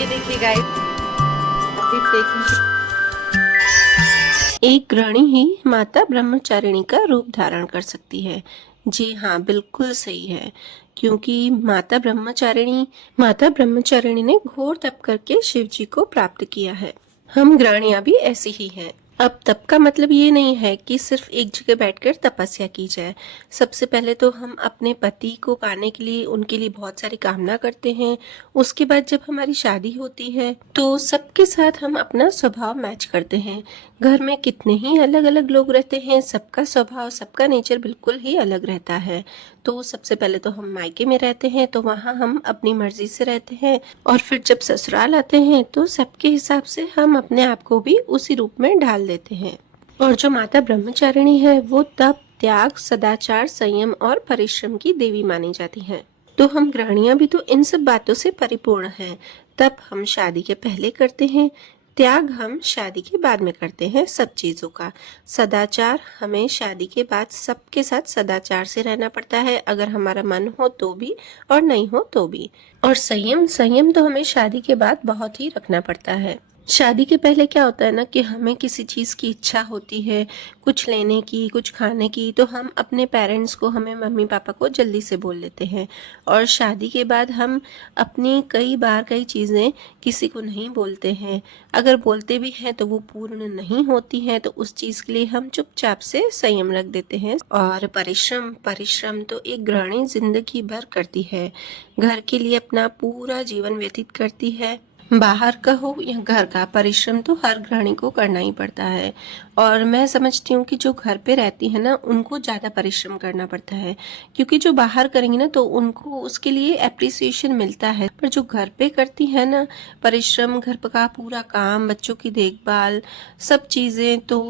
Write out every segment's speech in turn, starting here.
ये देखिए गाइस, एक गृहिणी ही माता ब्रह्मचारिणी का रूप धारण कर सकती है। जी हाँ, बिल्कुल सही है, क्योंकि माता ब्रह्मचारिणी ने घोर तप करके शिव जी को प्राप्त किया है। हम गृहिणियां भी ऐसी ही हैं। अब तप का मतलब ये नहीं है कि सिर्फ एक जगह बैठकर तपस्या की जाए। सबसे पहले तो हम अपने पति को पाने के लिए उनके लिए बहुत सारी कामना करते हैं। उसके बाद जब हमारी शादी होती है तो सबके साथ हम अपना स्वभाव मैच करते हैं। घर में कितने ही अलग अलग लोग रहते हैं, सबका स्वभाव, सबका नेचर बिल्कुल ही अलग रहता है। तो सबसे पहले तो हम मायके में रहते हैं तो वहाँ हम अपनी मर्जी से रहते हैं, और फिर जब ससुराल आते हैं तो सबके हिसाब से हम अपने आप को भी उसी रूप में ढाल देते हैं। और जो माता ब्रह्मचारिणी है वो तप, त्याग, सदाचार, संयम और परिश्रम की देवी मानी जाती हैं। तो हम गृहिणियां भी तो इन सब बातों से परिपूर्ण हैं। तप हम शादी के पहले करते हैं, त्याग हम शादी के बाद में करते हैं सब चीजों का, सदाचार हमें शादी के बाद सबके साथ सदाचार से रहना पड़ता है, अगर हमारा मन हो तो भी और नहीं हो तो भी। और संयम तो हमें शादी के बाद बहुत ही रखना पड़ता है। शादी के पहले क्या होता है ना कि हमें किसी चीज़ की इच्छा होती है, कुछ लेने की, कुछ खाने की, तो हम अपने पेरेंट्स को, हमें मम्मी पापा को जल्दी से बोल लेते हैं। और शादी के बाद हम अपनी कई चीज़ें किसी को नहीं बोलते हैं। अगर बोलते भी हैं तो वो पूर्ण नहीं होती हैं, तो उस चीज़ के लिए हम चुपचाप से संयम रख देते हैं। और परिश्रम तो एक गृहिणी जिंदगी भर करती है, घर के लिए अपना पूरा जीवन व्यतीत करती है। बाहर का हो या घर का, परिश्रम तो हर गृहिणी को करना ही पड़ता है। और मैं समझती हूँ कि जो घर पे रहती है ना उनको ज़्यादा परिश्रम करना पड़ता है, क्योंकि जो बाहर करेंगी ना तो उनको उसके लिए एप्रिसिएशन मिलता है, पर जो घर पे करती है ना परिश्रम, घर का पूरा काम, बच्चों की देखभाल, सब चीज़ें, तो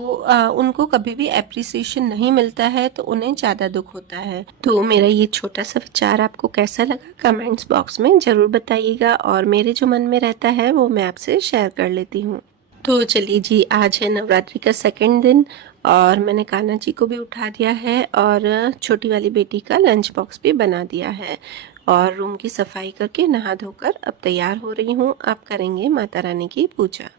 उनको कभी भी एप्रिसिएशन नहीं मिलता है, तो उन्हें ज़्यादा दुख होता है। तो मेरा ये छोटा सा विचार आपको कैसा लगा कमेंट्स बॉक्स में ज़रूर बताइएगा, और मेरे जो मन में रहता है वो मैं आपसे शेयर कर लेती हूँ। तो चलिए जी, आज है नवरात्रि का सेकंड दिन और मैंने कान्हा जी को भी उठा दिया है और छोटी वाली बेटी का लंच बॉक्स भी बना दिया है, और रूम की सफाई करके नहा धोकर अब तैयार हो रही हूँ। अब करेंगे माता रानी की पूजा।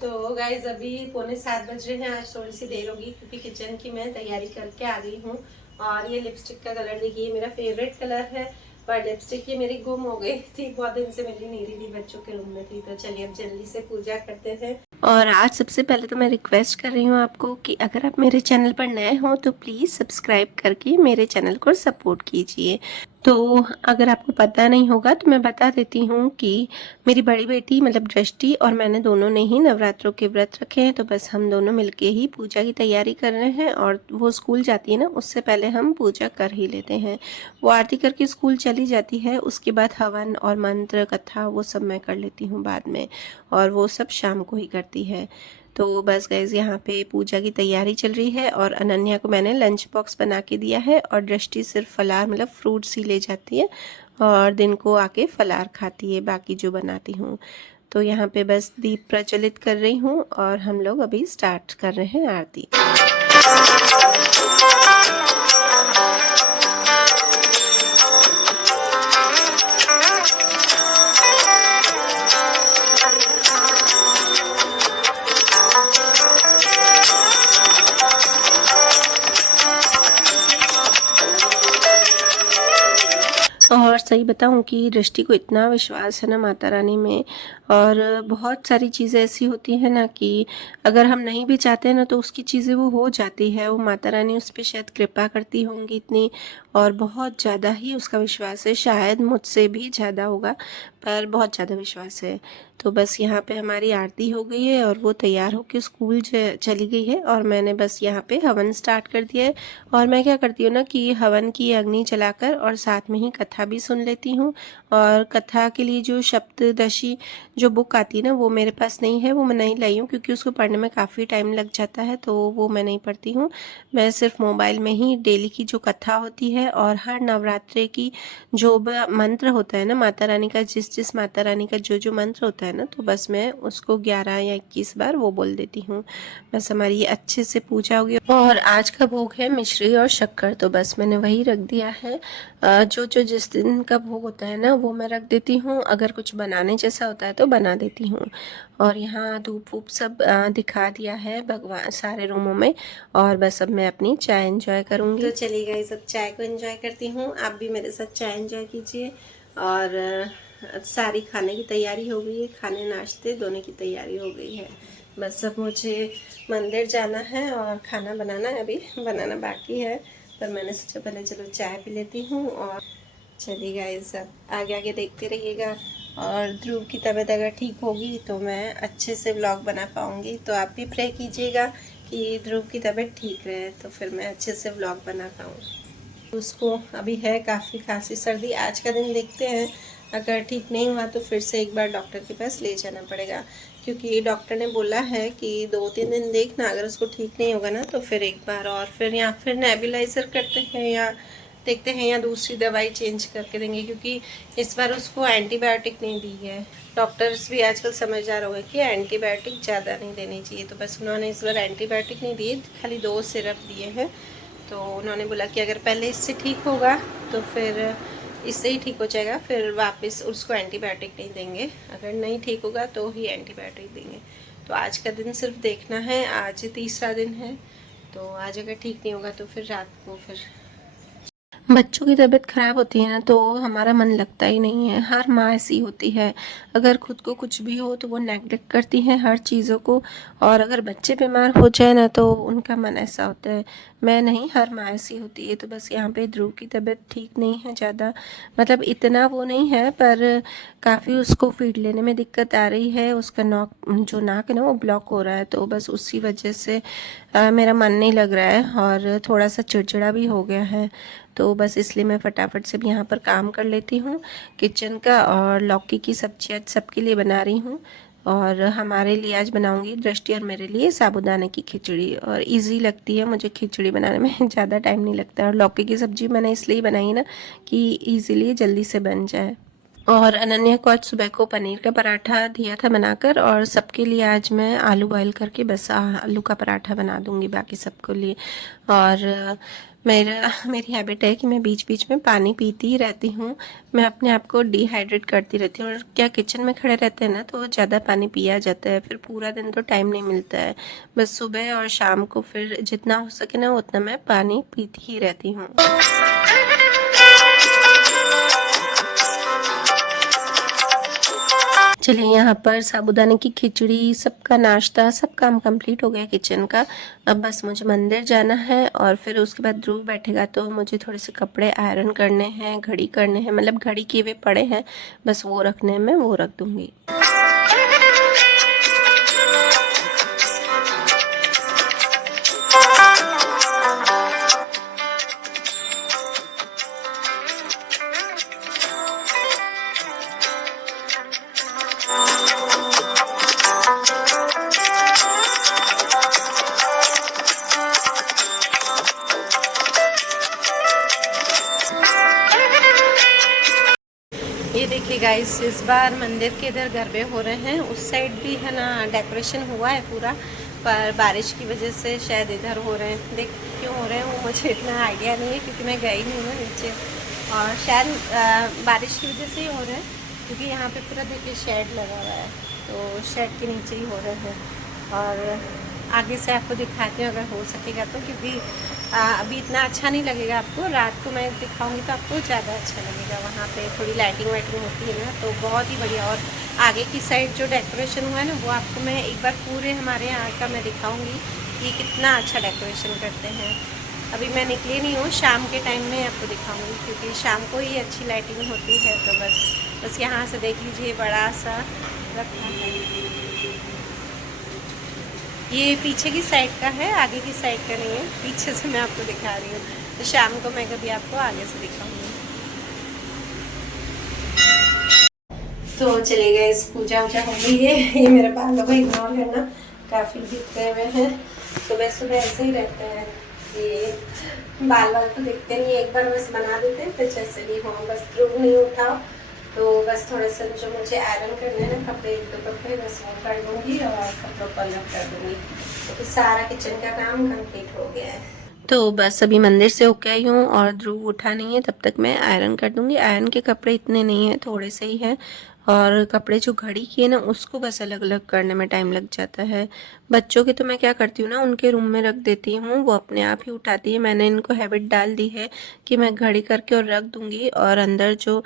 तो गाइज अभी 6:45 बज रहे हैं। आज थोड़ी सी देर होगी क्योंकि किचन की मैं तैयारी करके आ गई हूँ। और ये लिपस्टिक का कलर देखिए, मेरा फेवरेट कलर है, पर लिपस्टिक ये मेरी गुम हो गई थी, बहुत दिन से मिली नहीं रही थी, बच्चों के रूम में थी। तो चलिए अब जल्दी से पूजा करते हैं। और आज सबसे पहले तो मैं रिक्वेस्ट कर रही हूँ आपको कि अगर आप मेरे चैनल पर नए हो तो प्लीज़ सब्सक्राइब करके मेरे चैनल को सपोर्ट कीजिए। तो अगर आपको पता नहीं होगा तो मैं बता देती हूँ कि मेरी बड़ी बेटी मतलब दृष्टि और मैंने दोनों ने ही नवरात्रों के व्रत रखे हैं, तो बस हम दोनों मिलके ही पूजा की तैयारी कर रहे हैं। और वो स्कूल जाती है ना, उससे पहले हम पूजा कर ही लेते हैं। वो आरती करके स्कूल चली जाती है, उसके बाद हवन और मंत्र कथा वो सब मैं कर लेती हूँ बाद में, और वो सब शाम को ही करती है। तो बस गाइस यहाँ पे पूजा की तैयारी चल रही है, और अनन्या को मैंने लंच बॉक्स बना के दिया है, और दृष्टि सिर्फ फलार मतलब फ्रूट्स ही ले जाती है और दिन को आके फलार खाती है, बाकी जो बनाती हूँ। तो यहाँ पे बस दीप प्रज्वलित कर रही हूँ और हम लोग अभी स्टार्ट कर रहे हैं आरती। और सही बताऊं कि दृष्टि को इतना विश्वास है ना माता रानी में, और बहुत सारी चीज़ें ऐसी होती हैं ना कि अगर हम नहीं भी चाहते हैं ना तो उसकी चीज़ें वो हो जाती है। वो माता रानी उस पर शायद कृपा करती होंगी इतनी, और बहुत ज़्यादा ही उसका विश्वास है, शायद मुझसे भी ज़्यादा होगा, पर बहुत ज़्यादा विश्वास है। तो बस यहाँ पे हमारी आरती हो गई है और वो तैयार होकर स्कूल चली गई है, और मैंने बस यहाँ पे हवन स्टार्ट कर दिया है। और मैं क्या करती हूँ ना कि हवन की अग्नि जलाकर और साथ में ही कथा भी सुन लेती हूँ। और कथा के लिए जो सप्तदशी जो बुक आती है ना वो मेरे पास नहीं है, वो मैं नहीं लाई हूँ क्योंकि उसको पढ़ने में काफ़ी टाइम लग जाता है, तो वो मैं नहीं पढ़ती हूँ। मैं सिर्फ मोबाइल में ही डेली की जो कथा होती है और हर नवरात्रे की जो मंत्र होता है ना माता रानी का, जिस माता रानी का जो मंत्र होता होता है ना, तो बस मैं उसको 11 या 21 बार वो बोल देती हूँ। बस हमारी ये अच्छे से पूजा होगी। और आज का भोग है मिश्री और शक्कर, तो बस मैंने वही रख दिया है। जो जो जिस दिन का भोग होता है ना वो मैं रख देती हूँ, अगर कुछ बनाने जैसा होता है तो बना देती हूँ। और यहाँ धूप वूप सब दिखा दिया है भगवान सारे रूमों में, और बस अब मैं अपनी चाय एंजॉय करूँगी। तो चलिए गाइस, अब चाय को एंजॉय करती हूँ, आप भी मेरे साथ चाय एंजॉय कीजिए। और सारी खाने की तैयारी हो गई है, खाने नाश्ते दोनों की तैयारी हो गई है। बस अब मुझे मंदिर जाना है और खाना बनाना है, अभी बनाना बाकी है, पर मैंने सोचा पहले चलो चाय पी लेती हूँ। और चलिए गाइस, अब आगे आगे देखते रहिएगा। और ध्रुव की तबीयत अगर ठीक होगी तो मैं अच्छे से व्लॉग बना पाऊँगी, तो आप भी प्रे कीजिएगा कि ध्रुव की तबीयत ठीक रहे, तो फिर मैं अच्छे से व्लॉग बना पाऊँ। उसको अभी है काफ़ी खांसी सर्दी, आज का दिन देखते हैं, अगर ठीक नहीं हुआ तो फिर से एक बार डॉक्टर के पास ले जाना पड़ेगा, क्योंकि डॉक्टर ने बोला है कि 2-3 दिन देखना, अगर उसको ठीक नहीं होगा ना तो फिर एक बार और फिर या फिर नेबुलाइज़र करते हैं या देखते हैं या दूसरी दवाई चेंज करके देंगे, क्योंकि इस बार उसको एंटीबायोटिक नहीं दी है। डॉक्टर्स भी आजकल समझदार हो गए कि एंटीबायोटिक ज़्यादा नहीं देनी चाहिए, तो बस उन्होंने इस बार एंटीबायोटिक नहीं दिए, खाली 2 सिरप दिए हैं। तो उन्होंने बोला कि अगर पहले इससे ठीक होगा तो फिर इससे ही ठीक हो जाएगा, फिर वापस उसको एंटीबायोटिक नहीं देंगे, अगर नहीं ठीक होगा तो ही एंटीबायोटिक देंगे। तो आज का दिन सिर्फ देखना है, आज तीसरा दिन है, तो आज अगर ठीक नहीं होगा तो फिर रात को फिर बच्चों की तबीयत ख़राब होती है ना तो हमारा मन लगता ही नहीं है। हर माँ ऐसी होती है, अगर खुद को कुछ भी हो तो वो नेगलेक्ट करती हैं हर चीज़ों को, और अगर बच्चे बीमार हो जाए ना तो उनका मन ऐसा होता है। मैं नहीं, हर माँ ऐसी होती है। तो बस यहाँ पे ध्रुव की तबीयत ठीक नहीं है ज़्यादा, मतलब इतना वो नहीं है, पर काफ़ी उसको फीड लेने में दिक्कत आ रही है। उसका जो नाक है ना वो ब्लॉक हो रहा है, तो बस उसी वजह से मेरा मन नहीं लग रहा है और थोड़ा सा चिड़चिड़ा भी हो गया है। तो बस इसलिए मैं फटाफट से भी यहाँ पर काम कर लेती हूँ किचन का। और लौकी की सब्जी आज सबके लिए बना रही हूँ, और हमारे लिए आज बनाऊँगी दृष्टि और मेरे लिए साबूदाने की खिचड़ी। और इजी लगती है मुझे खिचड़ी बनाने में, ज़्यादा टाइम नहीं लगता है। और लौकी की सब्ज़ी मैंने इसलिए बनाई ना कि ईज़िली जल्दी से बन जाए। और अनन्या को आज सुबह को पनीर का पराठा दिया था बनाकर, और सबके लिए आज मैं आलू बॉयल करके बस आलू का पराठा बना दूंगी बाकी सबके लिए। और मेरी हैबिट है कि मैं बीच बीच में पानी पीती ही रहती हूँ। मैं अपने आप को डिहाइड्रेट करती रहती हूँ, और क्या किचन में खड़े रहते हैं ना तो ज़्यादा पानी पिया जाता है, फिर पूरा दिन तो टाइम नहीं मिलता है। बस सुबह और शाम को फिर जितना हो सके ना उतना मैं पानी पीती ही रहती हूँ। चलिए, यहाँ पर साबूदाने की खिचड़ी, सबका नाश्ता, सब काम कंप्लीट हो गया किचन का। अब बस मुझे मंदिर जाना है, और फिर उसके बाद ध्रुव बैठेगा तो मुझे थोड़े से कपड़े आयरन करने हैं, घड़ी करने हैं, मतलब घड़ी किए हुए पड़े हैं, बस वो रखने में वो रख दूँगी। ये देखिए गाइस, इस बार मंदिर के इधर गरबे हो रहे हैं, उस साइड भी है ना डेकोरेशन हुआ है पूरा, पर बारिश की वजह से शायद इधर हो रहे हैं। देख क्यों हो रहे हैं वो मुझे इतना आइडिया नहीं है, क्योंकि मैं गई नहीं हूँ नीचे, और शायद बारिश की वजह से ही हो रहे हैं, क्योंकि यहाँ पे पूरा देखिए शेड लगा हुआ है, तो शेड के नीचे ही हो रहे हैं। और आगे से आपको दिखाती हूँ अगर हो सकेगा तो, क्योंकि अभी इतना अच्छा नहीं लगेगा आपको, रात को मैं दिखाऊंगी तो आपको ज़्यादा अच्छा लगेगा। वहाँ पे थोड़ी लाइटिंग वाइटिंग होती है ना, तो बहुत ही बढ़िया। और आगे की साइड जो डेकोरेशन हुआ है ना वो आपको मैं एक बार पूरे हमारे यहाँ का मैं दिखाऊंगी कि कितना अच्छा डेकोरेशन करते हैं। अभी मैं निकली नहीं हूँ, शाम के टाइम में आपको दिखाऊंगी, क्योंकि शाम को ही अच्छी लाइटिंग होती है। तो बस यहाँ से देख लीजिए, बड़ा सा रखा है। ये पीछे की साइड का है, आगे की साइड का नहीं है, पीछे से मैं आपको दिखा रही हूँ। तो शाम को मैं कभी आपको आगे से दिखाऊंगी। तो चलेगा, इस पूजा वूजा हो गई है। ये मेरे बालों को इग्नोर करना, काफ़ी दिखते हुए हैं, सुबह सुबह ऐसे ही रहते हैं, ये बाल तो दिखते नहीं, एक बार बस बना देते हैं फिर जैसे भी हो, बस ध्रुव नहीं उठाओ तो बस थोड़े से जो मुझे आयरन करने हैं ना कपड़े, तो कपड़े बस वो कर दूँगी और कपड़ों को अलग कर दूँगी, तो फिर सारा किचन का काम कंप्लीट हो गया है। तो बस अभी मंदिर से होके आई हूँ और ध्रुव उठा नहीं है, तब तक मैं आयरन कर दूँगी। आयरन के कपड़े इतने नहीं हैं, थोड़े से ही हैं, और कपड़े जो घड़ी की है ना उसको बस अलग अलग करने में टाइम लग जाता है। बच्चों के तो मैं क्या करती हूँ ना, उनके रूम में रख देती हूँ, वो अपने आप ही उठाती है। मैंने इनको हैबिट डाल दी है कि मैं घड़ी करके और रख दूँगी, और अंदर जो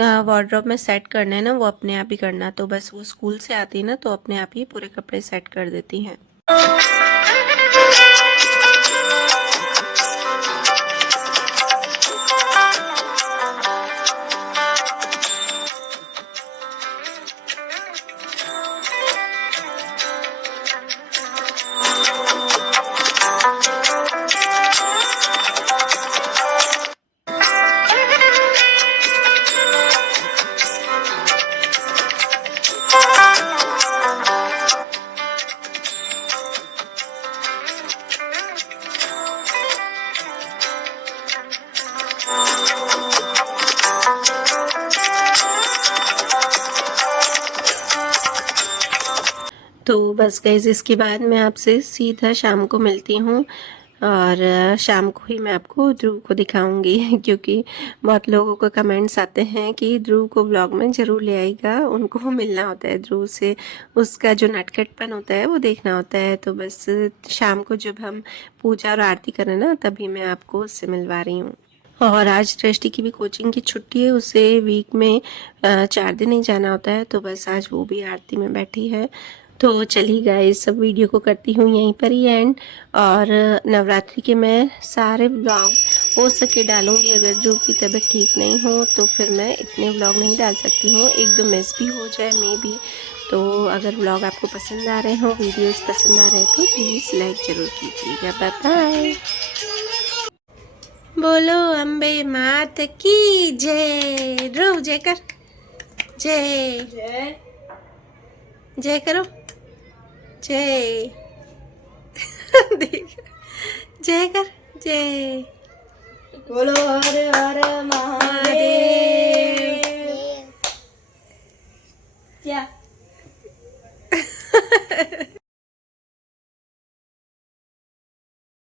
वार्डरोब में सेट करना है ना वो अपने आप ही करना। तो बस वो स्कूल से आती है ना तो अपने आप ही पूरे कपड़े सेट कर देती हैं। तो बस गाइस इसके बाद मैं आपसे सीधा शाम को मिलती हूँ, और शाम को ही मैं आपको ध्रुव को दिखाऊंगी क्योंकि बहुत लोगों को कमेंट्स आते हैं कि ध्रुव को व्लॉग में ज़रूर ले आएगा, उनको मिलना होता है ध्रुव से, उसका जो नटखटपन होता है वो देखना होता है। तो बस शाम को जब हम पूजा और आरती करें ना तभी मैं आपको उससे मिलवा रही हूँ। और आज दृष्टि की भी कोचिंग की छुट्टी है, उसे वीक में 4 दिन ही जाना होता है, तो बस आज वो भी आरती में बैठी है। तो चलिए गाइस सब वीडियो को करती हूँ यहीं पर ही एंड, और नवरात्रि के मैं सारे व्लॉग हो सके डालूंगी। अगर जो की तबीयत ठीक नहीं हो तो फिर मैं इतने व्लॉग नहीं डाल सकती हूँ, एक दो मिस भी हो जाए मे बी। तो अगर व्लॉग आपको पसंद आ रहे हो, वीडियोस पसंद आ रहे हैं तो प्लीज़ लाइक ज़रूर कीजिएगा। Bye bye. बोलो अम्बे मात की जय। ध्रुव जय कर, जय जय जय करो, जय देख जय कर, जय बोलो हर हर महादेव। क्या